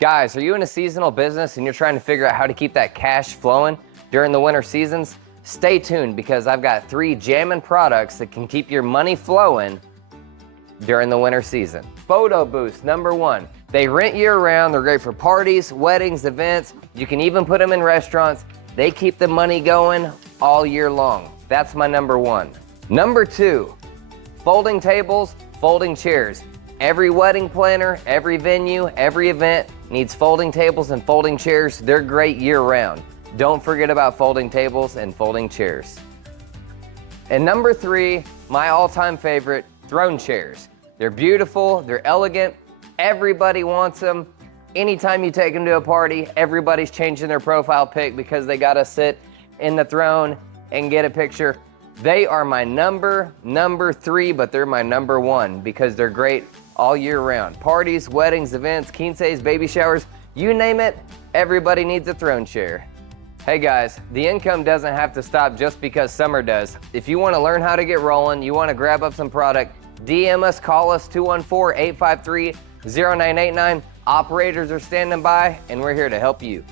Guys, are you in a seasonal business and you're trying to figure out how to keep that cash flowing during the winter seasons? Stay tuned because I've got 3 jammin' products that can keep your money flowing during the winter season. Photo booths, number 1. They rent year-round. They're great for parties, weddings, events. You can even put them in restaurants. They keep the money going all year long. That's my number 1. Number 2, folding tables, folding chairs. Every wedding planner, every venue, every event needs folding tables and folding chairs. They're great year-round. Don't forget about folding tables and folding chairs. And number 3, my all-time favorite, throne chairs. They're beautiful, they're elegant, everybody wants them. Anytime you take them to a party, everybody's changing their profile pic because they gotta sit in the throne and get a picture. They are my number 3, but they're my number 1 because they're great all year round. Parties, weddings, events, quinceañeras, baby showers, you name it, everybody needs a throne chair. Hey guys, the income doesn't have to stop just because summer does. If you want to learn how to get rolling, you want to grab up some product, DM us, call us 214-853-0989. Operators are standing by and we're here to help you.